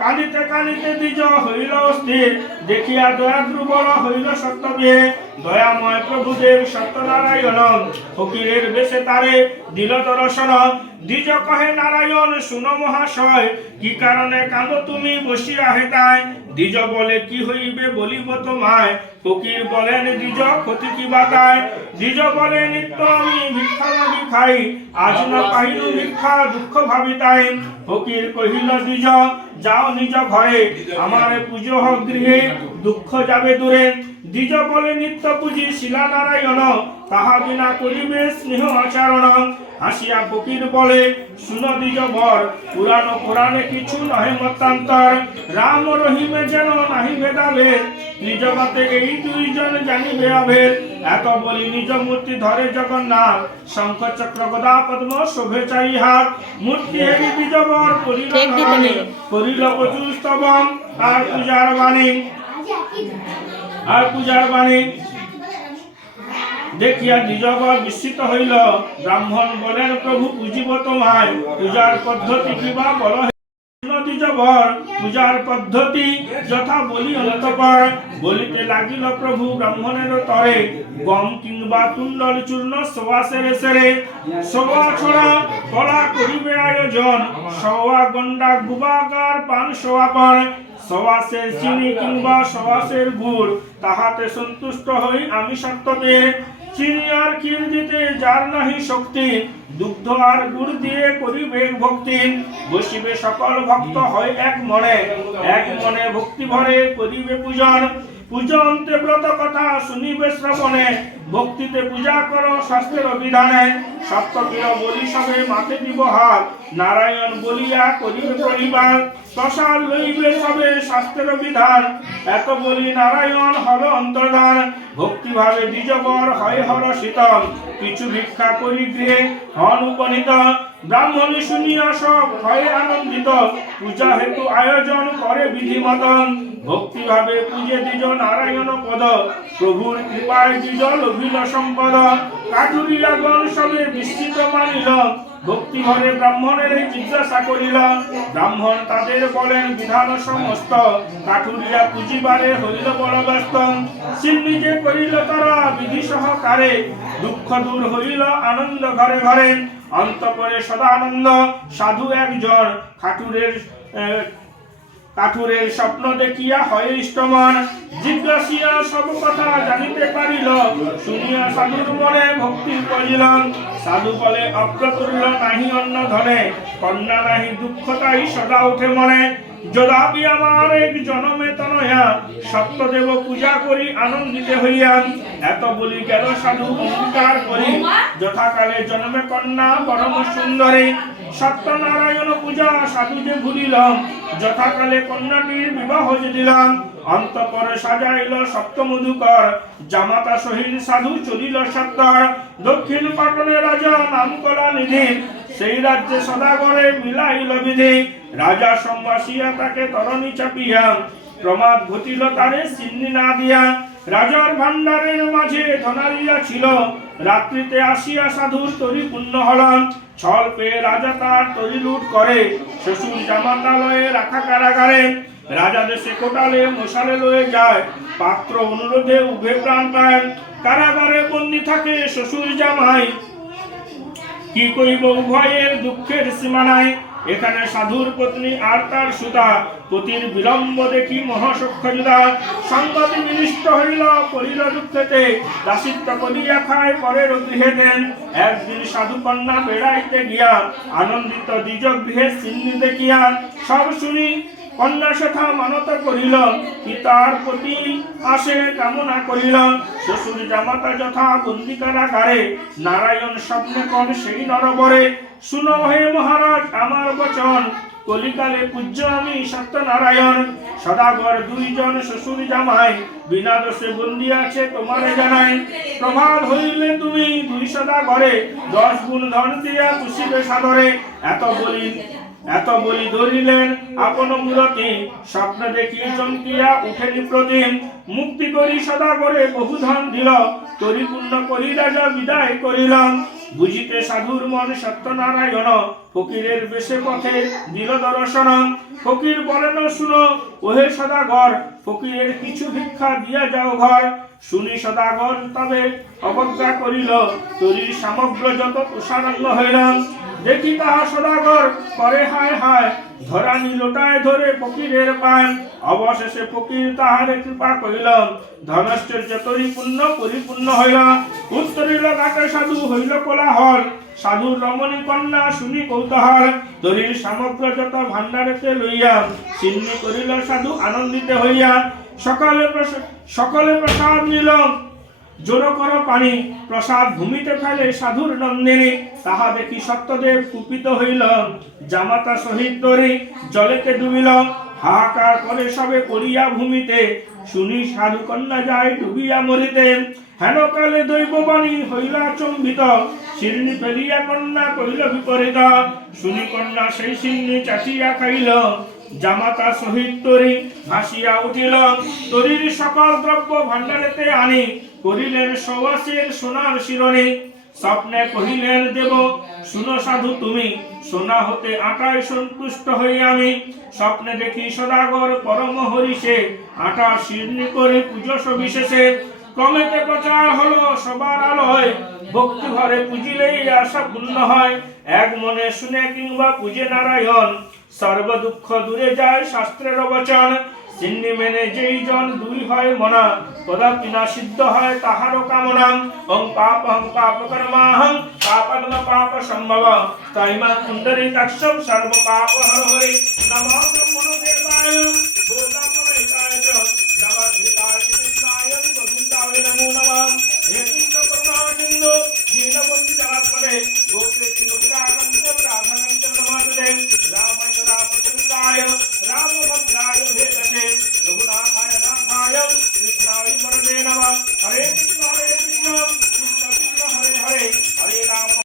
কানিতে কানিতে দ্বিজ হইল স্থির দেখিয়া দয়া দুর্বল হইল সত্যবে দয়াময় প্রভুদেব সত্যনারায়ণ, ফকিরের বেশে তারে দিল দর্শন। দ্বিজ কহে, নারায়ণ, শুন মহাশয়, কি কারণে কাঁদো তুমি বসিয়া হেতায়? দ্বিজ বলে কি হইবে বলিব তোমায়? ফকির বলেন, দ্বিজ ক্ষতি কি বাতায় দ্বিজ বলে, নিত্য আমি ভিক্ষা লাগি খাই, আজ না পাইলু ভিক্ষা দুঃখ ভাবিতাই ফকির কহিল, দ্বিজ, যাও নিজ ঘরে আমার পুজো গৃহে, দুঃখ যাবে দূরে। দ্বিজ বলে, নিত্য পুজি শিলা নারায়ণ, তাহা বিনা করিবে স্নেহ আচরণ। হাসিয়া ফকির বলে শুন দ্বিজ বর পুরাণ পুরাণে কিছু নহে মতান্তর। রাম রহিমে যেন নাহি ভেদাভেদ নিজ মতে এই দুইজন জানিবে আভেদ এত বলি নিজ মূর্তি ধরে জগন্নাথ শঙ্খ চক্র গদা পদ্ম শোভে চাই হাত। মূর্তি হেরি দ্বিজ বর করিল। করিল প্রচুর আর পূজার বাণী আর পূজার বাণী দেখিয়া নিজগর বিস্মিত হইল, ব্রাহ্মণ বলেন, প্রভু পূজিব তোমায়, পূজার পদ্ধতি কিবা বল পূজার পদ্ধতি যথা বলি অন্তপর। বলিতে লাগিল প্রভু ব্রাহ্মণের তরে, গম কিংবা তুণ্ডল চূর্ণ সোয়া সেরে সেরে। সোয়া ছড়া কলা করিবে আয়োজন সওয়া গন্ডা গুবাগার পান সোয়া পান সওয়াসের চিনি কিংবা সওয়াসের গুড়, তাহাতে সন্তুষ্ট হই আমি সত্যবে চিনি আর ক্ষীর দিতে যার নাহি শক্তি, দুগ্ধ আর গুড় দিয়ে করিবে ভক্তি। বসিবে সকল ভক্ত হয় এক মনে এক মনে ভক্তি ভরে করিবে পূজন। পূজন্তে ব্রত কথা শুনিবে শ্রবণে, ভক্তিতে পূজা কর শাস্ত্রের অভিধানে সপ্তপীর বলি সবে মাথে দিব হাত নারায়ণ বলিয়া করিবে পরিবার। প্রসাদ লইবে সবে শাস্ত্রের বিধান, এত বলি নারায়ণ হল অন্তর্ধান। ভক্তিভাবে দ্বিজবর হয় হর শীতল, কিছু ভিক্ষা করি গৃহে হন উপনীত ব্রাহ্মণী শুনিয়া সব হয় আনন্দিত, পূজা হেতু আয়োজন করে বিধি মতন ভক্তিভাবে পূজে দ্বিজ নারায়ণ পদ, প্রভুর কৃপায় দ্বিজ লভিল সম্পদ। কাঠুরিয়া গণ সবে বিস্তৃত মানিল, ভক্তি ঘরে ব্রাহ্মণের জিজ্ঞাসা করিল। ব্রাহ্মণ তাদের বলেন, বিধান সমস্ত, কাঠুরিয়া পুঁজিবারে হইল বড় ব্যস্ত সিন্নিজে করিল তারা বিধি সহকারে, দুঃখ দূর হইল আনন্দ ঘরে ঘরে। অন্তপরে সদানন্দ, সাধু একজন খাটুরের কাঠুরের স্বপ্ন দেখিয়া হয় ইষ্টমন। জিজ্ঞাসিয়া সব কথা জানিতে পারিল। শুনিয়া সাধুর মনে ভক্তি করিল। সাধু বলে, অপ্রতুল্য নাহি অন্য ধনে, কন্যা নাহি দুঃখ তাই সদা উঠে মনে। যদাপি আমার এক জনমে তনয়া সত্যদেব পূজা করি আনন্দিতে হইয়া। এত বলি গেল সাধু অঙ্গীকার করি? যথাকালে জন্মে কন্যা, পরম সুন্দরী সত্যনারায়ণ পূজা সাধু যে ভুলিলাম। যথাকালে কন্যাটির বিবাহ দিলাম, অন্তপরে সাজাইল সপ্তমধুকর। জামাতা সহিত সাধু চলিল সত্তর। দক্ষিণ পাটনে রাজা নাম কলা নিধি। সেই রাজ্যে সদাগরে মিলাইল বিধি। রাজা সম্বাসিয়া তাকে তরণী চাপিয়া, প্রমাদ ঘটিল তারে চিন্নি না দিয়া। রাজার ভান্ডারের মাঝে ধনারিয়া ছিল। রাত্রিতে আসিয়া সাধুর তরি পূর্ণ হলাম। ছল পেয়ে রাজা তার তরি লুট করে। শ্বশুর জামাতালয়ে রাখা কারাগারে। রাজা দেশে কোটালে মশালে লয়ে যায়। পাত্র অনুরোধে উভে প্রাণ পায়। কারাগারে বন্দি থাকে শ্বশুর জামাই। কি কইব উভয়ের দুঃখের সীমা নাই এখানে সাধুর পত্নী আর তার সুতা। পতির বিলম্ব দেখি মহাসক্ষজুদা সংগতি বিনিষ্ট হইল করিল দুঃখেতে। দাসিত্ব করিয়া খায় পরের গৃহে দেন। একদিন সাধু কন্যা বেড়াইতে গিয়া আনন্দিত দ্বিজ গৃহে চিহ্নি দেখিয়া সব শুনি কন্যা সেথা মানত করিল পিতার প্রতি আসে কামনা করিল শ্বশুর জামাতা যথা বন্দি কারাগারে নারায়ণ স্বপ্নে কন সেই নরবরে। শুনো হে মহারাজ, আমার বচন, কলিকালে পূজ্য আমি সত্যনারায়ণ। সদাগর দুইজন শ্বশুর জামাই, বিনা দোষে বন্দি আছে তোমারে জানাই। প্রভাত হইলে তুমি দুই সদাগরে, দশ গুণ ধন দিয়া পুষিবে সাদরে এত বলি এত বলি ধরিলেন, আপন মূরতি স্বপ্ন দেখি চমকিয়া উঠেনি প্রতিম। মুক্তি করি সদা করে বহু ধন দিল তরি পূর্ণ করি রাজা বিদায় করিলাম। বুঝিতে সাধুর মন সত্যনারায়ণ, ফকিরের বেশে পথে দিল দর্শন। ফকির বলেন, শুনো, ওহে সদাগর, ফকিরের কিছু ভিক্ষা দিয়া যাও ঘর। শুনি সদাগর তবে অবজ্ঞা করিল। তরির সামগ্র যত তুষারঙ্গ হইলাম, দেখি তাহা সদাগর করে হায় হায়। ধরানি লোটায় ধরে ফকিরের পান, অবশেষে ফকির তাহারে কৃপা কহিল ধনশ্চর্য পরিপূর্ণ পরিপূর্ণ হইল। উত্তরিল ঘাটে সাধু হইল কোলাহল। সাধুর রমণী কন্যা শুনি কৌতূহল। দরির সামগ্র যত ভাণ্ডারেতে লইয়া চিন্নি করিল সাধু আনন্দিত হইয়া। সকালে সকলে প্রসাদ নিল জোর কর পানি, প্রসাদ ভূমিতে ফেলে সাধুর নন্দিনী, তাহা দেখি সত্যদেব কুপিত হইল জামাতা সহিত দরি জলেতে ডুবিল হাহাকার করে সবে পড়িয়া ভূমিতে, শুনি সাধু কন্যা যায় ডুবিয়া মরিতে। হেন কালে দৈববাণী হইলা চম্বিত শিরনি ফেলিয়া কন্যা কইল বিপরীত। শুনি কন্যা সেই সিন্নি চাচিয়া খাইল। জামাতা সহিত তরি ভাসিয়া উঠিল তরির সকল দ্রব্য ভাণ্ডারেতে আনি করিলেন সবাসের সোনার শিরণি। স্বপ্নে কহিলেন, দেব, শুনো সাধু তুমি, সোনা হতে আটায় সন্তুষ্ট হই আমি। স্বপ্নে দেখি সদাগর পরম হরিষে, আটা শিরনি করে পুজো সবিশেষে। ক্রমেতে প্রচার হলো সবার আলোয়, ভক্তি ঘরে পুজিলেই আশা পূর্ণ হয়। এক মনে শুনে কিংবা বুঝে নারায়ণ। সর্ব দুঃখ দূরে যায় শাস্ত্রের বচন চিন্নি মেনে যেই জন দুই হয় মনা কদাপি না সিদ্ধ হয় তাহারও কামনা। অং পাপ অং পাপ কর্মাহং পাপগ্ন পাপ সম্ভব। তাইমা কুণ্ডরী কাশ্যম সর্ব পাপ হর হরি নমঃ